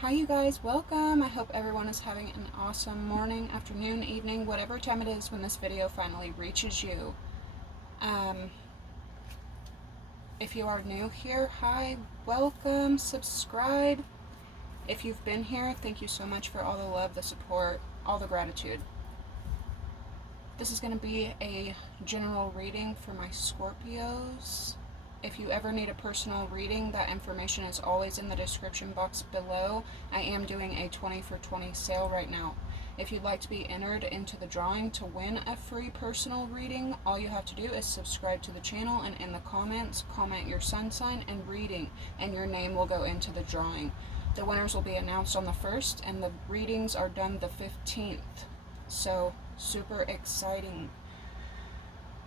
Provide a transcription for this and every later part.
Hi you guys, welcome. I hope everyone is having an awesome morning, afternoon, evening, whatever time it is when this video finally reaches you. If you are new here, hi, welcome, subscribe. If you've been here, thank you so much for all the love, the support, all the gratitude. This is going to be a general reading for my Scorpios. If you ever need a personal reading, that information is always in the description box below. I am doing a 20 for 20 sale right now. If you'd like to be entered into the drawing to win a free personal reading, all you have to do is subscribe to the channel, and in the comments, comment your sun sign and reading, and your name will go into the drawing. The winners will be announced on the 1st, and the readings are done the 15th. So, super exciting.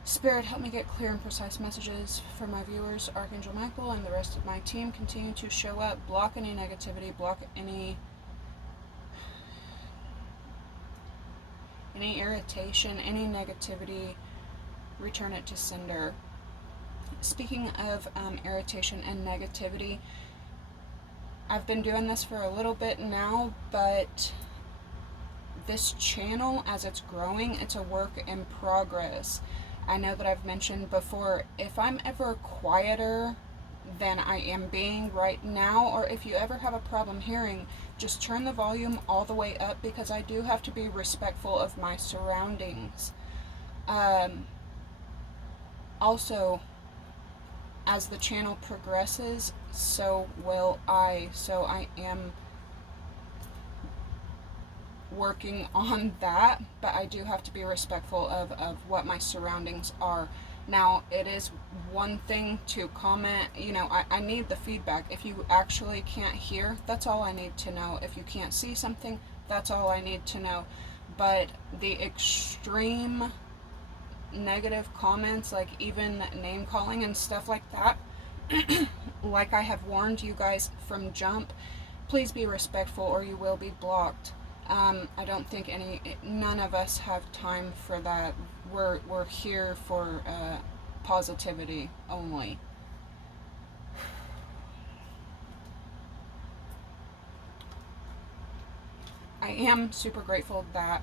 Spirit, help me get clear and precise messages for my viewers. Archangel Michael and the rest of my team continue to show up. Block any negativity, block any irritation, any negativity. Return it to sender. Speaking of irritation and negativity, I've been doing this for a little bit now, but this channel, as it's growing, it's a work in progress. I know that I've mentioned before, if I'm ever quieter than I am being right now, or if you ever have a problem hearing, just turn the volume all the way up, because I do have to be respectful of my surroundings. Also, as the channel progresses, so will I. So I am working on that, but I do have to be respectful of what my surroundings are. Now, it is one thing to comment, I need the feedback. If you actually can't hear, that's all I need to know. If you can't see something, that's all I need to know. But the extreme negative comments, like even name calling and stuff like that, like I have warned you guys from jump, please be respectful or you will be blocked. I don't think none of us have time for that. We're here for positivity only. I am super grateful that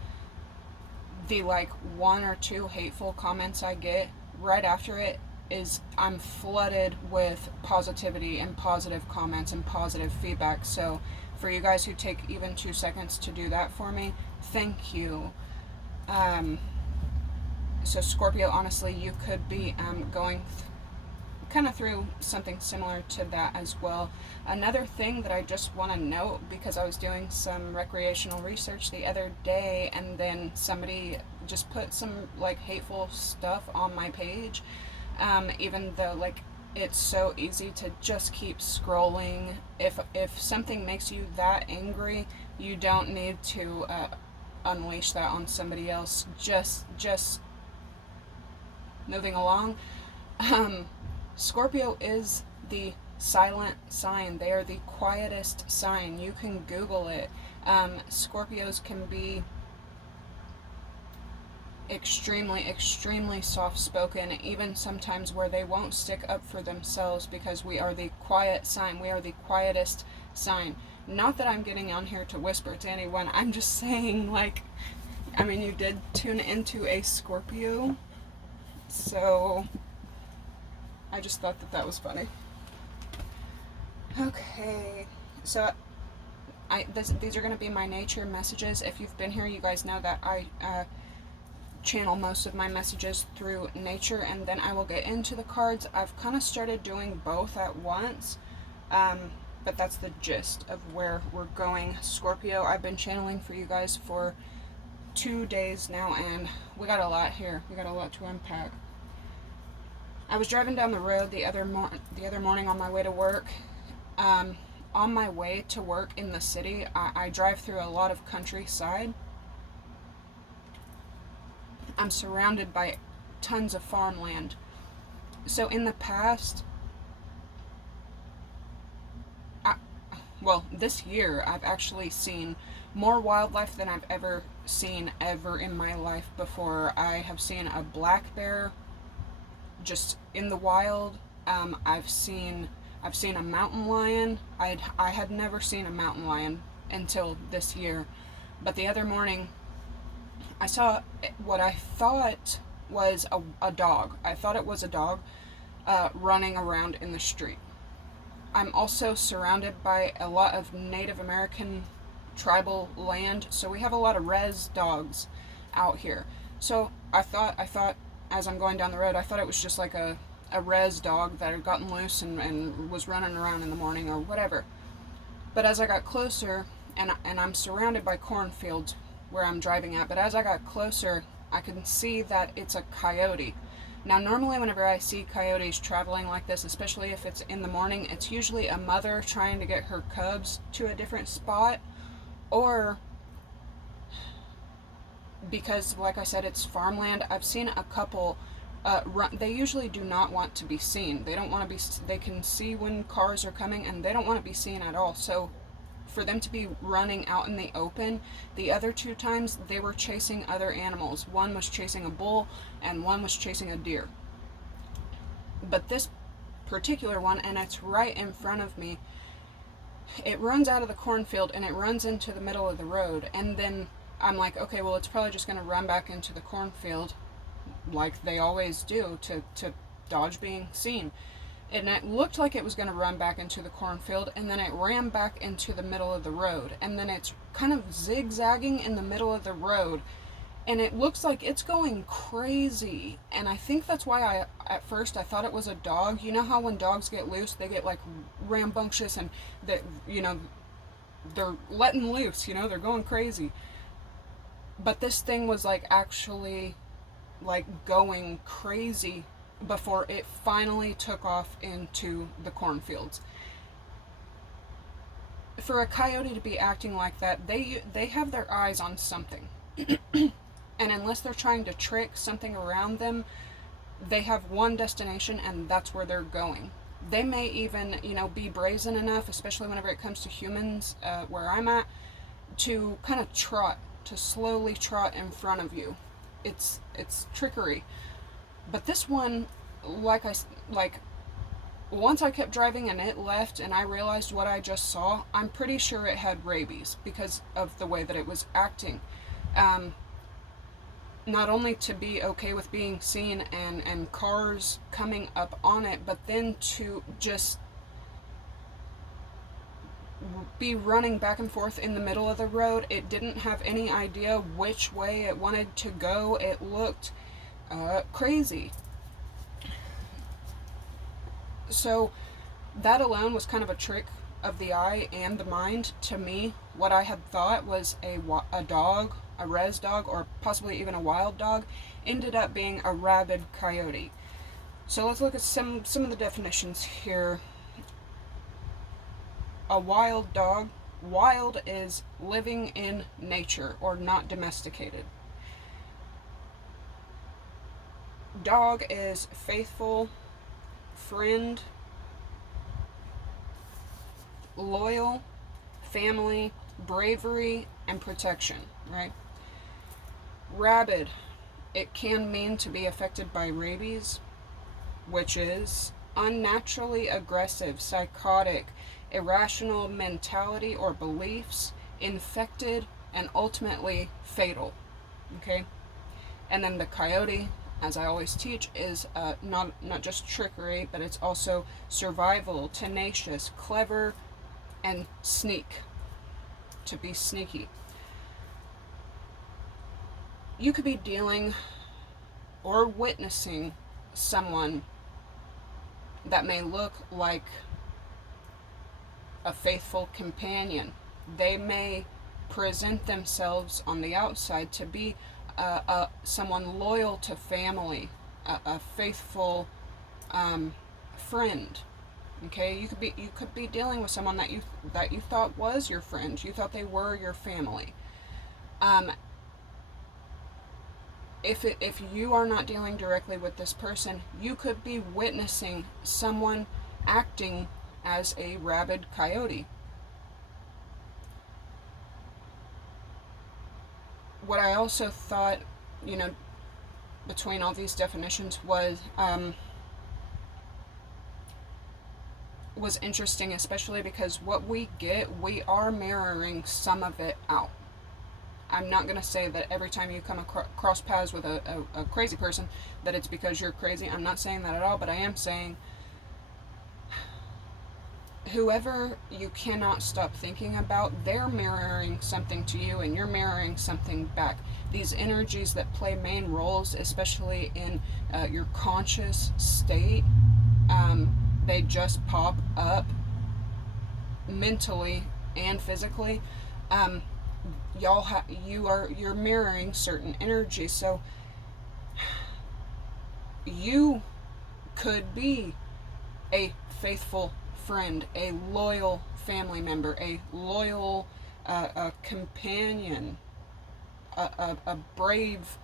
the one or two hateful comments I get right after it is I'm flooded with positivity and positive comments and positive feedback. So for you guys who take even 2 seconds to do that for me, thank you. So Scorpio, honestly, you could be going kind of through something similar to that as well. Another thing that I just want to note, because I was doing some recreational research the other day, and then somebody just put some hateful stuff on my page, even though it's so easy to just keep scrolling. If something makes you that angry, you don't need to unleash that on somebody else. Just moving along. Scorpio is the silent sign. They are the quietest sign. You can Google it. Scorpios can be extremely soft-spoken, even sometimes where they won't stick up for themselves, because we are the quiet sign. We are the quietest sign. Not that I'm getting on here to whisper to anyone. I'm just saying, you did tune into a Scorpio, so I just thought that was funny. Okay, so these are going to be my nature messages. If you've been here, you guys know that I channel most of my messages through nature, and then I will get into the cards. I've kind of started doing both at once, but that's the gist of where we're going. Scorpio, I've been channeling for you guys for 2 days now, and we got a lot here. We got a lot to unpack. I was driving down the road the other morning on my way to work. On my way to work in the city, I drive through a lot of countryside. I'm surrounded by tons of farmland. So in the past, this year, I've actually seen more wildlife than I've ever seen in my life before. I have seen a black bear just in the wild. I've I've seen a mountain lion. I had never seen a mountain lion until this year. But the other morning, I saw what I thought was a dog. I thought it was a dog running around in the street. I'm also surrounded by a lot of Native American tribal land, so we have a lot of res dogs out here. So I thought as I'm going down the road, I thought it was just like a res dog that had gotten loose and was running around in the morning or whatever. But as I got closer, and I'm surrounded by cornfields where I'm driving at, but as I got closer, I can see that it's a coyote. Now, normally whenever I see coyotes traveling like this, especially if it's in the morning, it's usually a mother trying to get her cubs to a different spot, or because, like I said, it's farmland. I've seen a couple run. They usually do not want to be seen. They don't want to be. They can see when cars are coming, and they don't want to be seen at all. So, for them to be running out in the open, the other 2 times they were chasing other animals. One was chasing a bull, and one was chasing a deer. But this particular one, and it's right in front of me, it runs out of the cornfield and it runs into the middle of the road, and then I'm like, okay, well, it's probably just going to run back into the cornfield like they always do to dodge being seen. And it looked like it was going to run back into the cornfield, and then it ran back into the middle of the road, and then it's kind of zigzagging in the middle of the road, and it looks like it's going crazy. And I think that's why at first I thought it was a dog. You know how when dogs get loose, they get like rambunctious, and that, you know, they're letting loose, you know, they're going crazy. But this thing was like actually like going crazy before it finally took off into the cornfields. For a coyote to be acting like that, they have their eyes on something. And unless they're trying to trick something around them, they have one destination, and that's where they're going. They may even, you know, be brazen enough, especially whenever it comes to humans, where I'm at, to kind of to slowly trot in front of you. It's trickery. But this one, once I kept driving and it left and I realized what I just saw, I'm pretty sure it had rabies because of the way that it was acting. Not only to be okay with being seen and cars coming up on it, but then to just be running back and forth in the middle of the road. It didn't have any idea which way it wanted to go. It looked crazy. So that alone was kind of a trick of the eye and the mind to me. What I had thought was a dog, a res dog, or possibly even a wild dog, ended up being a rabid coyote. So let's look at some of the definitions here. A wild dog. Wild is living in nature or not domesticated. Dog is faithful, friend, loyal, family, bravery, and protection, right? Rabbid, it can mean to be affected by rabies, which is unnaturally aggressive, psychotic, irrational mentality or beliefs, infected, and ultimately fatal, okay? And then the coyote, as I always teach, is not just trickery, but it's also survival, tenacious, clever, and sneak, to be sneaky. You could be dealing or witnessing someone that may look like a faithful companion. They may present themselves on the outside to be someone loyal to family, a faithful friend. Okay, you could be dealing with someone that you thought was your friend. You thought they were your family. If you are not dealing directly with this person, you could be witnessing someone acting as a rabid coyote. What I also thought, between all these definitions was was interesting, especially because what we get, we are mirroring some of it out. I'm not going to say that every time you come across paths with a crazy person that it's because you're crazy. I'm not saying that at all, but I am saying whoever you cannot stop thinking about, they're mirroring something to you and you're mirroring something back. These energies that play main roles, especially in your conscious state, they just pop up mentally and physically. You're mirroring certain energies, so you could be a faithful friend, a loyal family member, a loyal companion, a brave,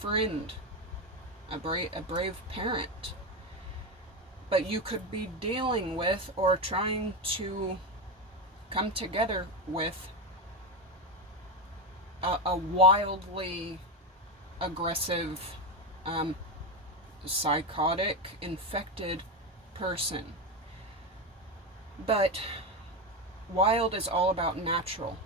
friend, a brave parent. But you could be dealing with or trying to come together with a wildly aggressive, psychotic, infected person. But wild is all about natural,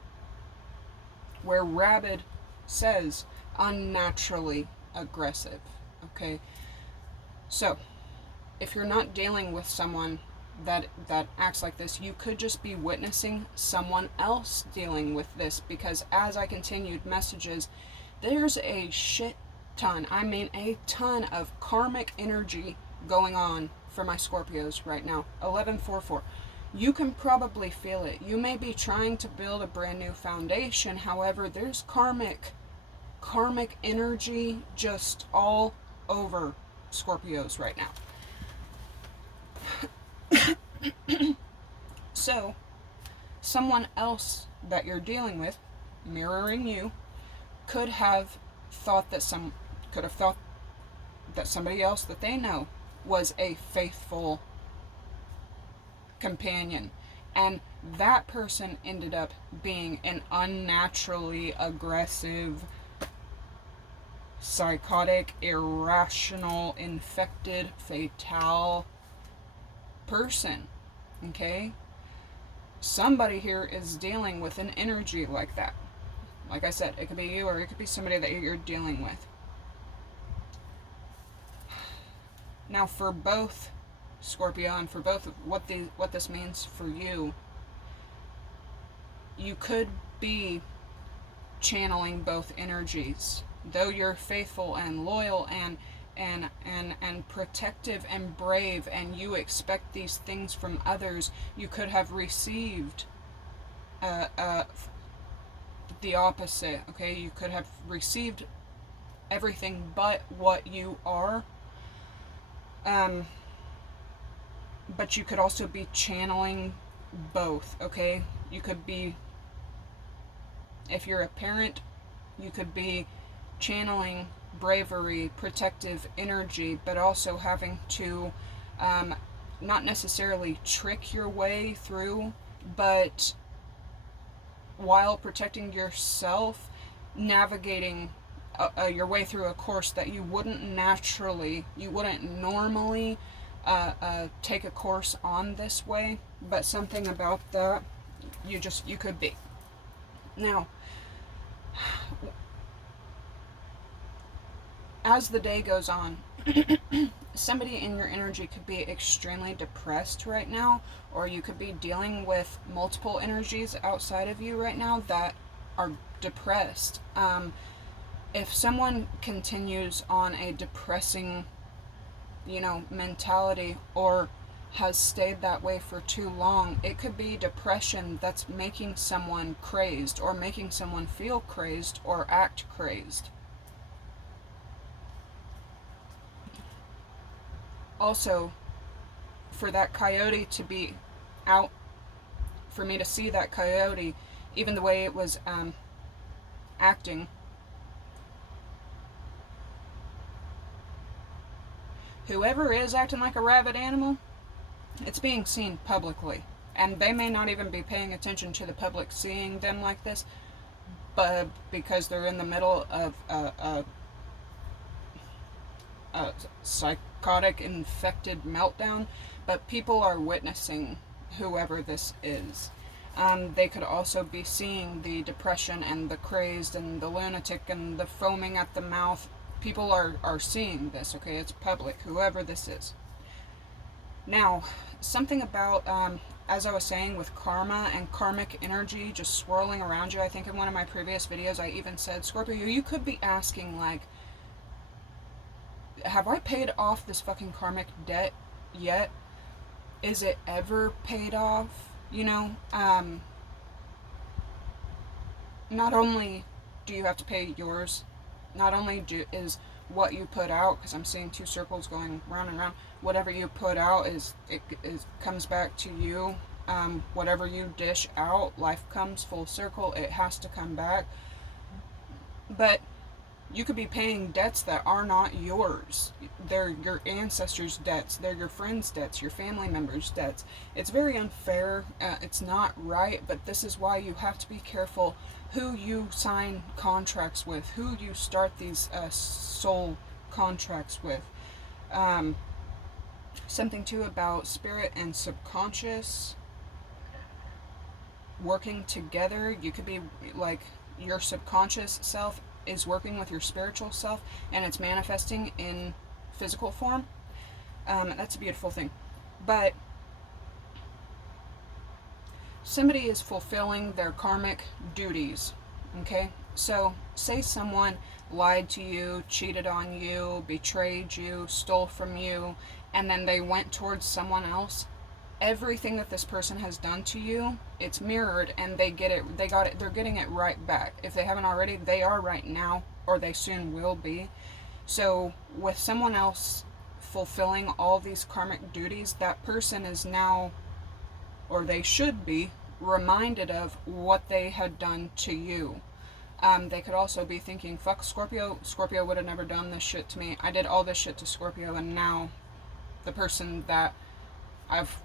where Rabbid says unnaturally aggressive. Okay, so if you're not dealing with someone that acts like this, you could just be witnessing someone else dealing with this, because as I continued messages, there's a shit ton, I mean a ton of karmic energy going on for my Scorpios right now. 1144. You can probably feel it. You may be trying to build a brand new foundation, however, there's karmic energy just all over Scorpios right now. So, someone else that you're dealing with, mirroring you, could have thought that somebody else that they know was a faithful companion, and that person ended up being an unnaturally aggressive, psychotic, irrational, infected, fatal person. Okay? Somebody here is dealing with an energy like that. Like I said, it could be you or it could be somebody that you're dealing with. Now, for both Scorpio and for both what this means for you, you could be channeling both energies. Though you're faithful and loyal and protective and brave, and you expect these things from others, you could have received the opposite. Okay, you could have received everything but what you are. But you could also be channeling both. Okay, you could be, if you're a parent, you could be channeling bravery, protective energy, but also having to not necessarily trick your way through, but while protecting yourself, navigating your way through a course that you wouldn't normally take a course on this way, but something about that you could be. Now, as the day goes on, somebody in your energy could be extremely depressed right now, or you could be dealing with multiple energies outside of you right now that are depressed. If someone continues on a depressing, mentality, or has stayed that way for too long, it could be depression that's making someone crazed, or making someone feel crazed, or act crazed. Also, for that coyote to be out, for me to see that coyote, even the way it was acting, whoever is acting like a rabid animal, it's being seen publicly. And they may not even be paying attention to the public seeing them like this, but because they're in the middle of a psychotic, infected meltdown, but people are witnessing whoever this is. They could also be seeing the depression and the crazed and the lunatic and the foaming at the mouth. People are seeing this, okay? It's public, whoever this is. Now, something about, as I was saying, with karma and karmic energy just swirling around you, I think in one of my previous videos I even said, Scorpio, you could be asking, like, have I paid off this fucking karmic debt yet? Is it ever paid off? You know, not only do you have to pay yours, not only is what you put out, because I'm seeing two circles going round and round, whatever you put out it comes back to you. Whatever you dish out, life comes full circle. It has to come back. But you could be paying debts that are not yours. They're your ancestors' debts. They're your friends' debts, your family members' debts. It's very unfair. It's not right, but this is why you have to be careful who you sign contracts with, who you start these soul contracts with. Something too about spirit and subconscious working together. You could be like, your subconscious self is working with your spiritual self, and it's manifesting in physical form. That's a beautiful thing. But somebody is fulfilling their karmic duties, okay? So say someone lied to you, cheated on you, betrayed you, stole from you, and then they went towards someone else. Everything that this person has done to you, it's mirrored, and they're getting it right back. If they haven't already, they are right now, or they soon will be. So with someone else fulfilling all these karmic duties, that person is now, or they should be, reminded of what they had done to you. They could also be thinking, fuck Scorpio, Scorpio would have never done this shit to me. I did all this shit to Scorpio, and now the person that I've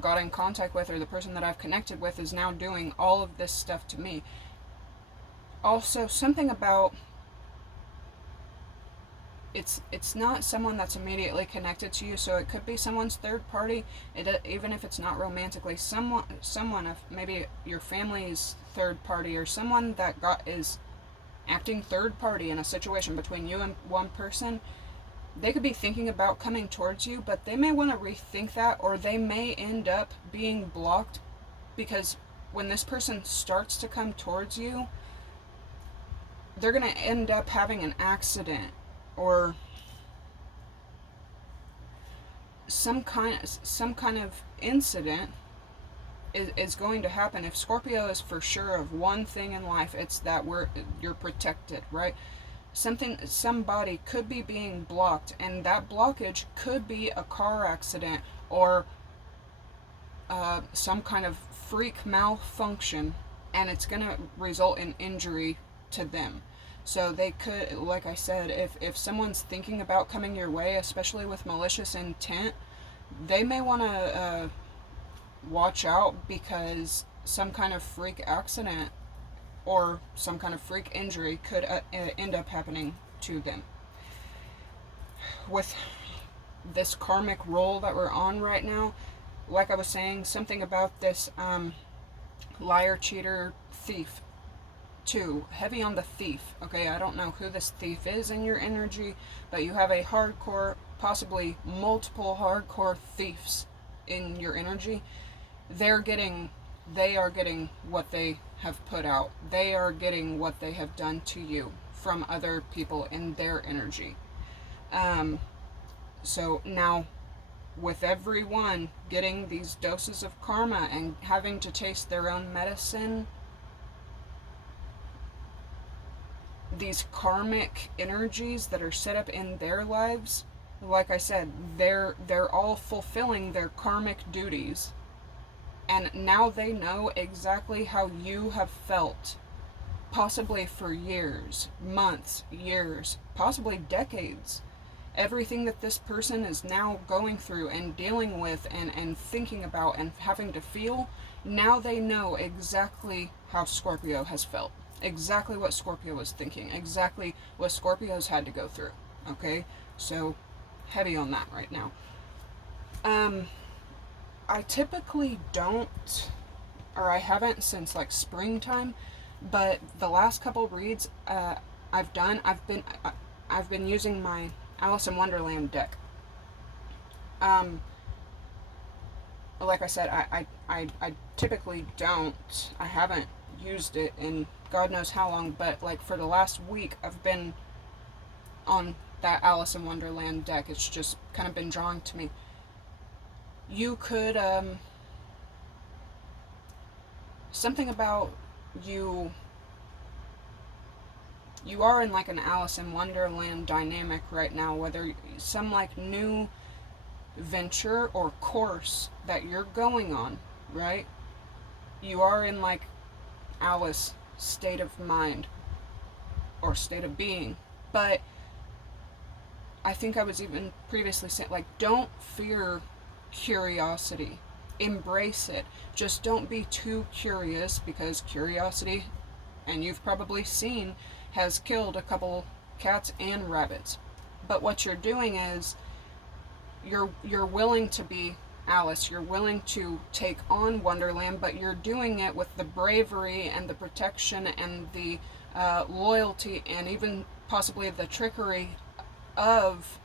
got in contact with, or the person that I've connected with, is now doing all of this stuff to me. Also, something about, it's not someone that's immediately connected to you, so it could be someone's third party, even if it's not romantically, someone of maybe your family's third party, or someone that is acting third party in a situation between you and one person. They could be thinking about coming towards you, but they may want to rethink that, or they may end up being blocked, because when this person starts to come towards you, they're going to end up having an accident, or some kind of incident is going to happen. If Scorpio is for sure of one thing in life, it's that you're protected, right? Somebody could be being blocked, and that blockage could be a car accident, or some kind of freak malfunction, and it's going to result in injury to them. So they could, like I said, if someone's thinking about coming your way, especially with malicious intent, they may want to watch out, because some kind of freak accident or some kind of freak injury could end up happening to them. With this karmic roll that we're on right now, like I was saying, something about this liar, cheater, thief too. Heavy on the thief, okay? I don't know who this thief is in your energy, but you have a hardcore, possibly multiple hardcore thieves in your energy. They are getting what they have put out. They are getting what they have done to you from other people in their energy. So now, with everyone getting these doses of karma and having to taste their own medicine, these karmic energies that are set up in their lives, like I said, they're all fulfilling their karmic duties. And now they know exactly how you have felt, possibly for years, months, years, possibly decades. Everything that this person is now going through and dealing with and thinking about and having to feel, now they know exactly how Scorpio has felt. Exactly what Scorpio was thinking. Exactly what Scorpios had to go through. Okay? So, heavy on that right now. I typically don't, or I haven't since like springtime, but the last couple reads I've done, I've been using my Alice in Wonderland deck. Like I said, I typically don't. I haven't used it in God knows how long, but like for the last week, I've been on that Alice in Wonderland deck. It's just kind of been drawing to me. You could, something about you, you are in like an Alice in Wonderland dynamic right now, whether some like new venture or course that you're going on, right? You are in like Alice state of mind or state of being. But I think I was even previously saying, like, don't fear curiosity. Embrace it. Just don't be too curious, because curiosity, and you've probably seen, has killed a couple cats and rabbits. But what you're doing is you're willing to be Alice. You're willing to take on Wonderland, but you're doing it with the bravery and the protection and the loyalty and even possibly the trickery of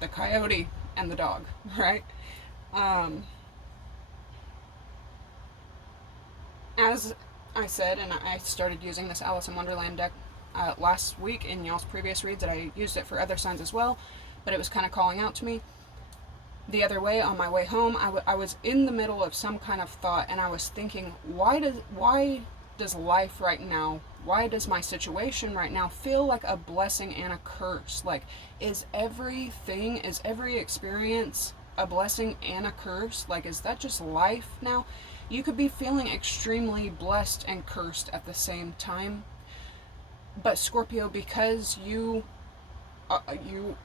the coyote and the dog, right? As I said, and I started using this Alice in Wonderland deck last week in y'all's previous reads, that I used it for other signs as well, but it was kind of calling out to me. The other way, on my way home, I was in the middle of some kind of thought, and I was thinking, why does life right now, why does my situation right now feel like a blessing and a curse? Like, is every experience a blessing and a curse? Like, is that just life now? You could be feeling extremely blessed and cursed at the same time. But Scorpio, because you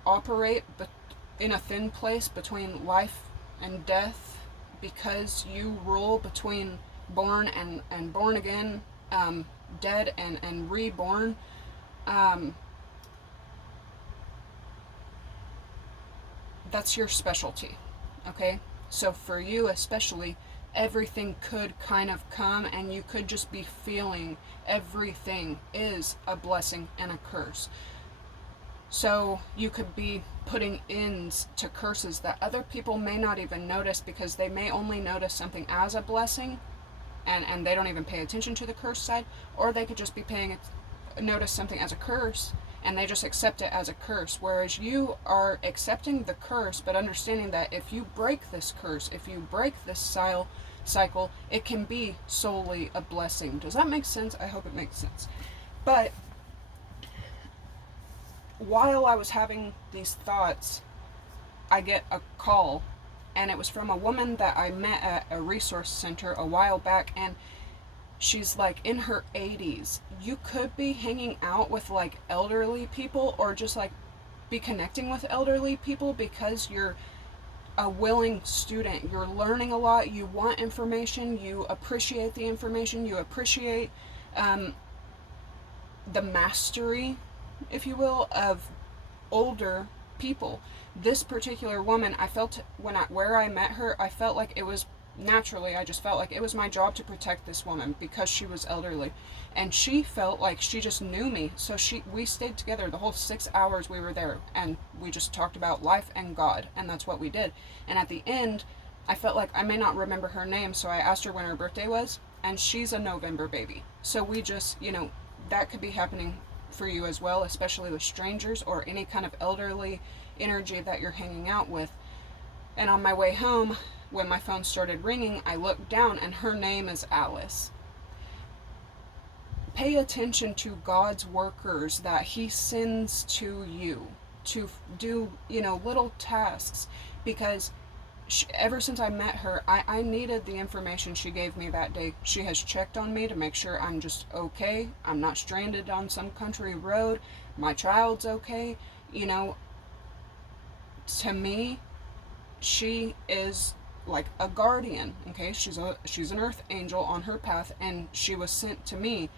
operate in a thin place between life and death, because you rule between born and born again, dead and reborn, that's your specialty, okay? So for you especially, everything could kind of come, and you could just be feeling everything is a blessing and a curse. So you could be putting ends to curses that other people may not even notice, because they may only notice something as a blessing, and they don't even pay attention to the curse side, or they could just be notice something as a curse, and they just accept it as a curse, whereas you are accepting the curse, but understanding that if you break this curse, if you break this cycle, it can be solely a blessing. Does that make sense? I hope it makes sense. But while I was having these thoughts, I get a call, and it was from a woman that I met at a resource center a while back, and she's like in her 80s. You could be hanging out with like elderly people, or just like be connecting with elderly people, because you're a willing student. You're learning a lot. You want information. You appreciate the information. You appreciate the mastery, if you will, of older people. This particular woman, I felt where I met her, I felt like it was naturally, I just felt like it was my job to protect this woman because she was elderly, and she felt like she just knew me. So we stayed together the whole 6 hours we were there, and we just talked about life and God, and that's what we did. And at the end, I felt like I may not remember her name, so I asked her when her birthday was, and she's a November baby. So we just, that could be happening for you as well, especially with strangers or any kind of elderly energy that you're hanging out with. And on my way home, when my phone started ringing, I looked down, and her name is Alice. Pay attention to God's workers that He sends to you to do, little tasks, because ever since I met her, I needed the information she gave me that day. She has checked on me to make sure I'm just okay. I'm not stranded on some country road. My child's okay. To me, she is like a guardian, okay? She's an earth angel on her path, and she was sent to me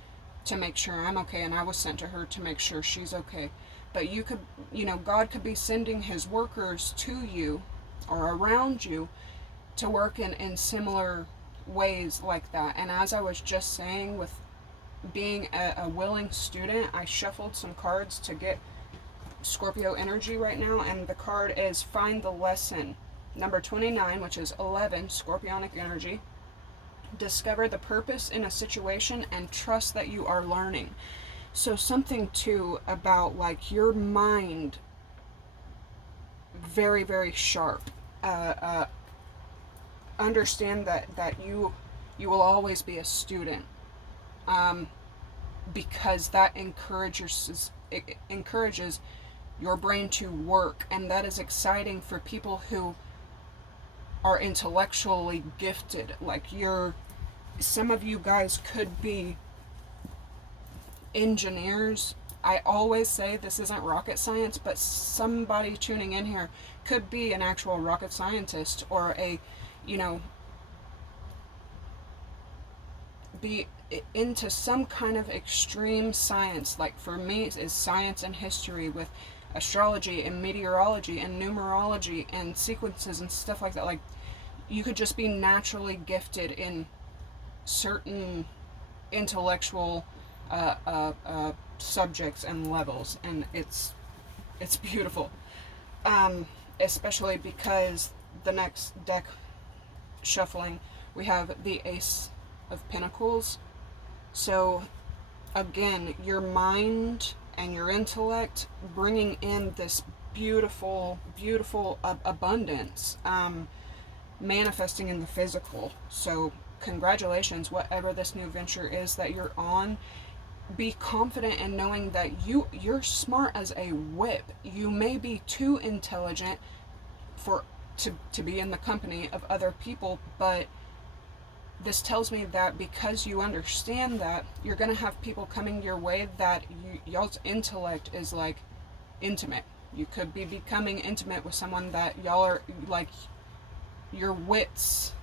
to make sure I'm okay, and I was sent to her to make sure she's okay. But you could, God could be sending his workers to you or around you to work in similar ways like that. And as I was just saying, with being a willing student, I shuffled some cards to get Scorpio energy right now, and the card is Find the Lesson. Number 29, which is 11, Scorpionic energy. Discover the purpose in a situation and trust that you are learning. So something too about like your mind, very, very sharp. Understand that you will always be a student, because that encourages your brain to work, and that is exciting for people who are intellectually gifted. Like some of you guys could be engineers. I always say this isn't rocket science, but somebody tuning in here could be an actual rocket scientist, or be into some kind of extreme science. Like for me, is science and history with astrology and meteorology and numerology and sequences and stuff like that. Like you could just be naturally gifted in certain intellectual subjects and levels, and it's beautiful, especially because the next deck shuffling we have the Ace of Pentacles. So again, your mind and your intellect bringing in this beautiful abundance, manifesting in the physical. So congratulations, whatever this new venture is that you're on. Be confident in knowing that you're smart as a whip. You may be too intelligent to be in the company of other people, but this tells me that because you understand that, you're going to have people coming your way that y'all's intellect is like intimate. You could be becoming intimate with someone that y'all are like, your wits,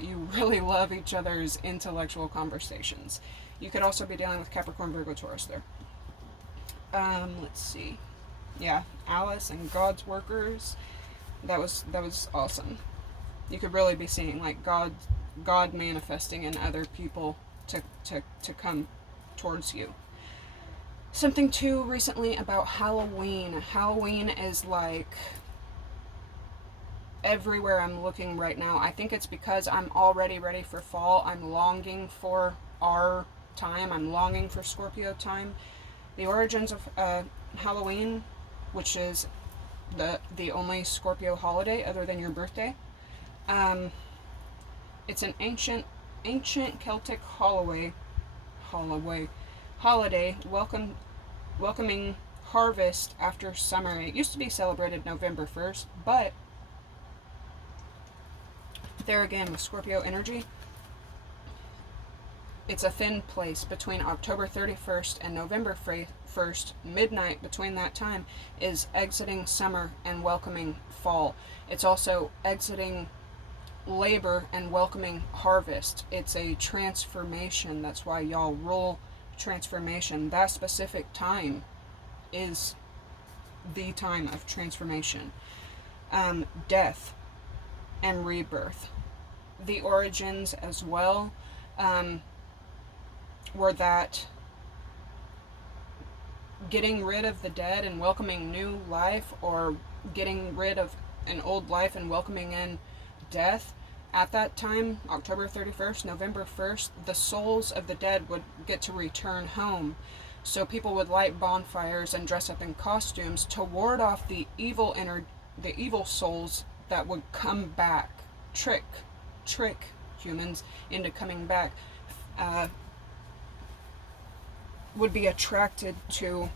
you really love each other's intellectual conversations. You could also be dealing with Capricorn, Virgo, Taurus there. Let's see. Yeah, Alice and God's workers. That was awesome. You could really be seeing like God manifesting in other people to come towards you. Something too recently about Halloween. Halloween is like everywhere I'm looking right now. I think it's because I'm already ready for fall. I'm longing for our time. I'm longing for Scorpio time. The origins of Halloween, which is the only Scorpio holiday other than your birthday. It's an ancient Celtic holiday welcoming harvest after summer. It used to be celebrated November 1st, but there again with Scorpio energy, it's a thin place between October 31st and November 1st. Midnight between that time is exiting summer and welcoming fall. It's also exiting labor and welcoming harvest. It's a transformation. That's why y'all rule transformation. That specific time is the time of transformation. Death and rebirth. The origins as well were that getting rid of the dead and welcoming new life, or getting rid of an old life and welcoming in death. At that time, October 31st, November 1st, the souls of the dead would get to return home. So people would light bonfires and dress up in costumes to ward off the evil souls that would come back, trick humans into coming back, would be attracted to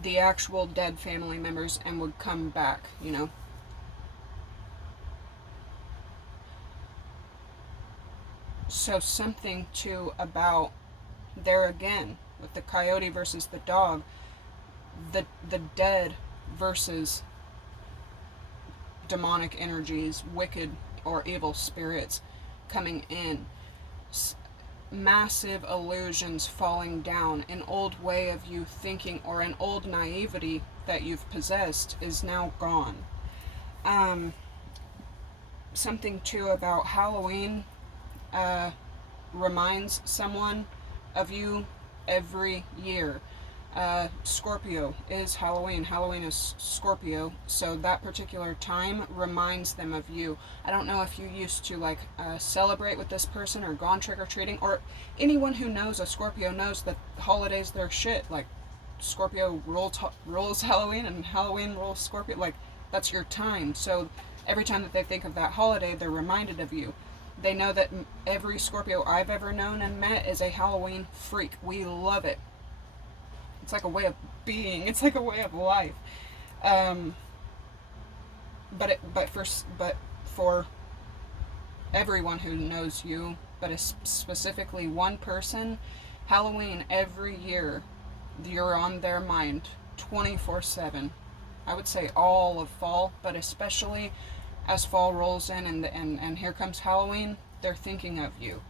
the actual dead family members and would come back, So something too about, there again, with the coyote versus the dog, the dead versus demonic energies, wicked or evil spirits coming in. massive illusions falling down. An old way of you thinking or an old naivety that you've possessed is now gone. Something too about Halloween reminds someone of you every year. Scorpio is Halloween. Halloween is Scorpio, so that particular time reminds them of you. I don't know if you used to celebrate with this person or gone trick-or-treating, or anyone who knows a Scorpio knows that holidays, they're shit. Like, Scorpio rules Halloween and Halloween rules Scorpio. Like, that's your time. So every time that they think of that holiday, they're reminded of you. They know that every Scorpio I've ever known and met is a Halloween freak. We love it. It's like a way of being. It's like a way of life. But for everyone who knows you, but specifically one person, Halloween every year, you're on their mind 24/7. I would say all of fall, but especially as fall rolls in and here comes Halloween, they're thinking of you.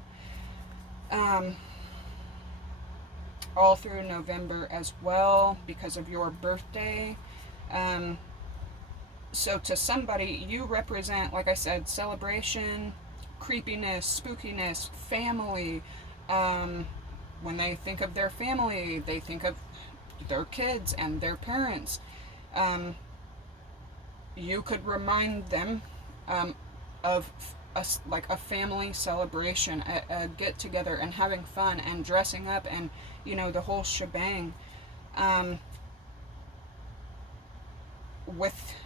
All through November as well, because of your birthday. So to somebody, you represent, like I said, celebration, creepiness, spookiness, family. When they think of their family, they think of their kids and their parents. You could remind them of a family celebration, a get together and having fun and dressing up and the whole shebang. With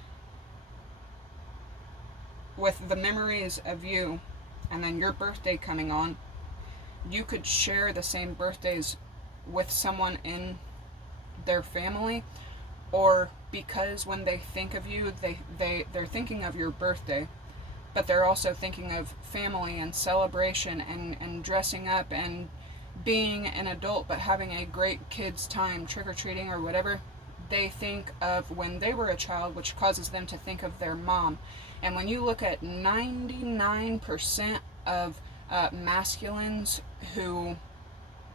the memories of you and then your birthday coming on, you could share the same birthdays with someone in their family, or because when they think of you, they're thinking of your birthday, but they're also thinking of family and celebration and dressing up and being an adult but having a great kids time, trick-or-treating or whatever. They think of when they were a child, which causes them to think of their mom. And when you look at 99% of masculines who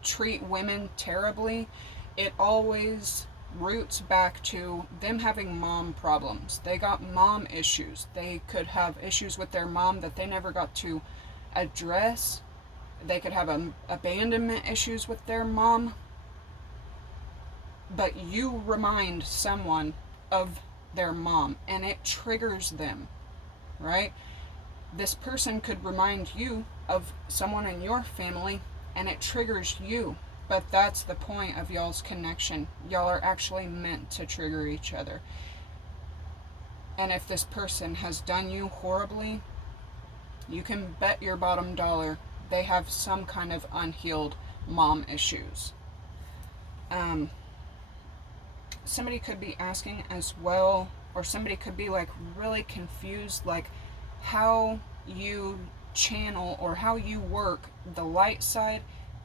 treat women terribly, it always roots back to them having mom problems. They got mom issues. They could have issues with their mom that they never got to address. They could have abandonment issues with their mom. But you remind someone of their mom and it triggers them, right? This person could remind you of someone in your family and it triggers you. But that's the point of y'all's connection. Y'all are actually meant to trigger each other. And if this person has done you horribly, you can bet your bottom dollar they have some kind of unhealed mom issues. Somebody could be asking as well, or somebody could be really confused, how you channel or how you work the light side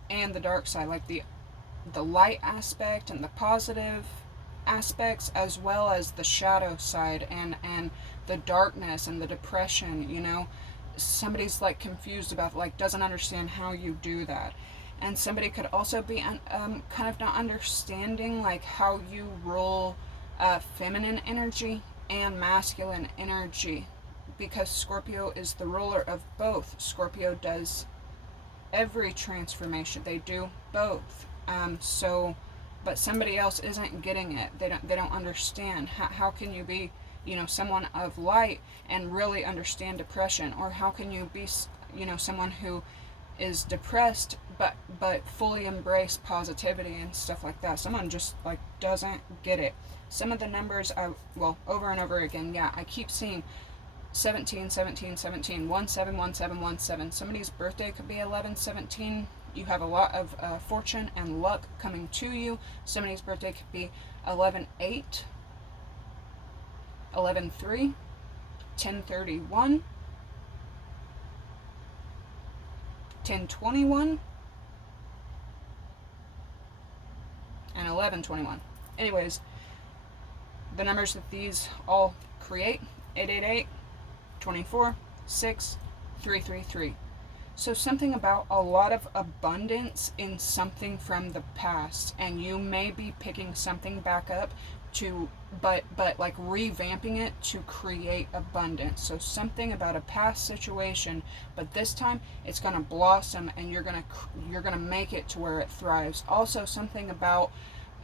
and the dark side, the light aspect and the positive aspects, as well as the shadow side and the darkness and the depression. Somebody's confused about, doesn't understand how you do that. And somebody could also be kind of not understanding how you roll feminine energy and masculine energy, because Scorpio is the ruler of both. Scorpio does every transformation. They do both. But somebody else isn't getting it. They don't understand. How can you be someone of light and really understand depression? Or how can you be someone who is depressed but fully embrace positivity and stuff like that? Someone just doesn't get it. Some of the numbers over and over again, I keep seeing 17, 17, 17, 17, 17, 17. Somebody's birthday could be 11/17. You have a lot of fortune and luck coming to you. Somebody's birthday could be 11/8, 11/3, 10/31, 10/21, and 11/21. Anyways, the numbers that these all create: 888, 24, 6, 333. So something about a lot of abundance in something from the past, and you may be picking something back up to, but like revamping it to create abundance. So something about a past situation, but this time it's going to blossom, and you're going to make it to where it thrives. Also something about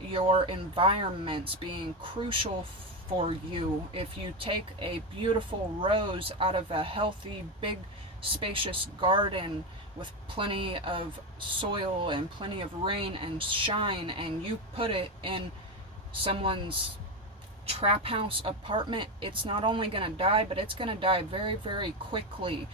your environments being crucial for you. If you take a beautiful rose out of a healthy, big, spacious garden with plenty of soil and plenty of rain and shine, and you put it in someone's trap house apartment, it's not only going to die, but it's going to die very, very quickly.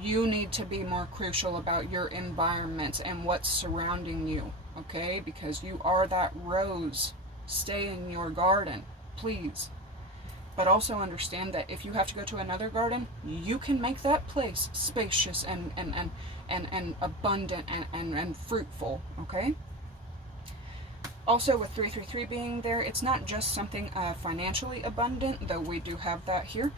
You need to be more crucial about your environment and what's surrounding you, okay? Because you are that rose. Stay in your garden, please. But also understand that if you have to go to another garden, you can make that place spacious and abundant and fruitful, okay? Also, with 333 being there, it's not just something financially abundant, though we do have that here.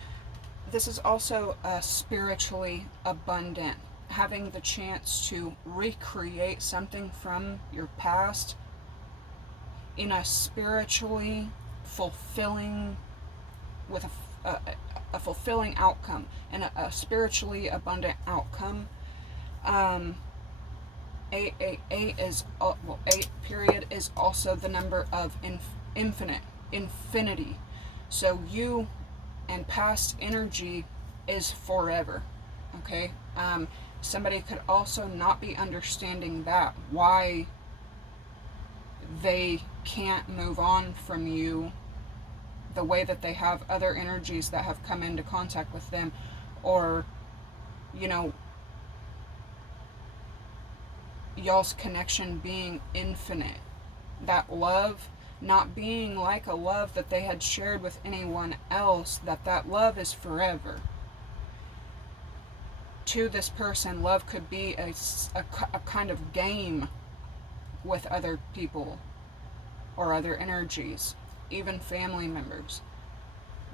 This is also spiritually abundant. Having the chance to recreate something from your past in a spiritually fulfilling, with a fulfilling outcome, and a spiritually abundant outcome. 888 is, well, 8 period is also the number of infinity. So you and past energy is forever, okay? Somebody could also not be understanding that, why they can't move on from you the way that they have other energies that have come into contact with them, or, you know, y'all's connection being infinite. That love not being like a love that they had shared with anyone else, that love is forever. To this person, love could be a kind of game with other people or other energies, even family members.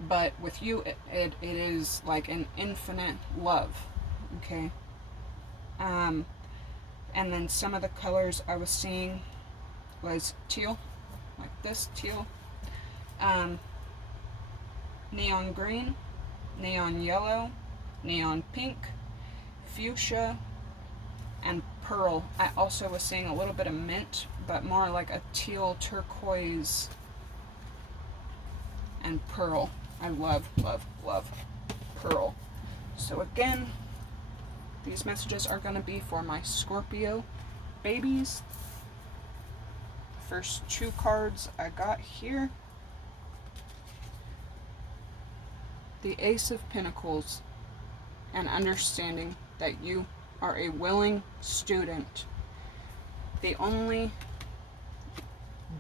But with you, it is like an infinite love, okay? And then some of the colors I was seeing was teal, like this, teal, neon green, neon yellow, neon pink, fuchsia, and pearl. I also was seeing a little bit of mint, but more like a teal, turquoise, and pearl. I love, love, love pearl. So again, these messages are going to be for my Scorpio babies. The first 2 cards I got here. The Ace of Pentacles, and understanding that you are a willing student. The only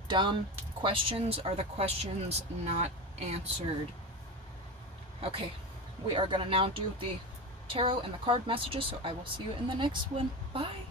dumb questions are the questions not answered. Okay, we are going to now do the tarot and the card messages, so I will see you in the next one. Bye!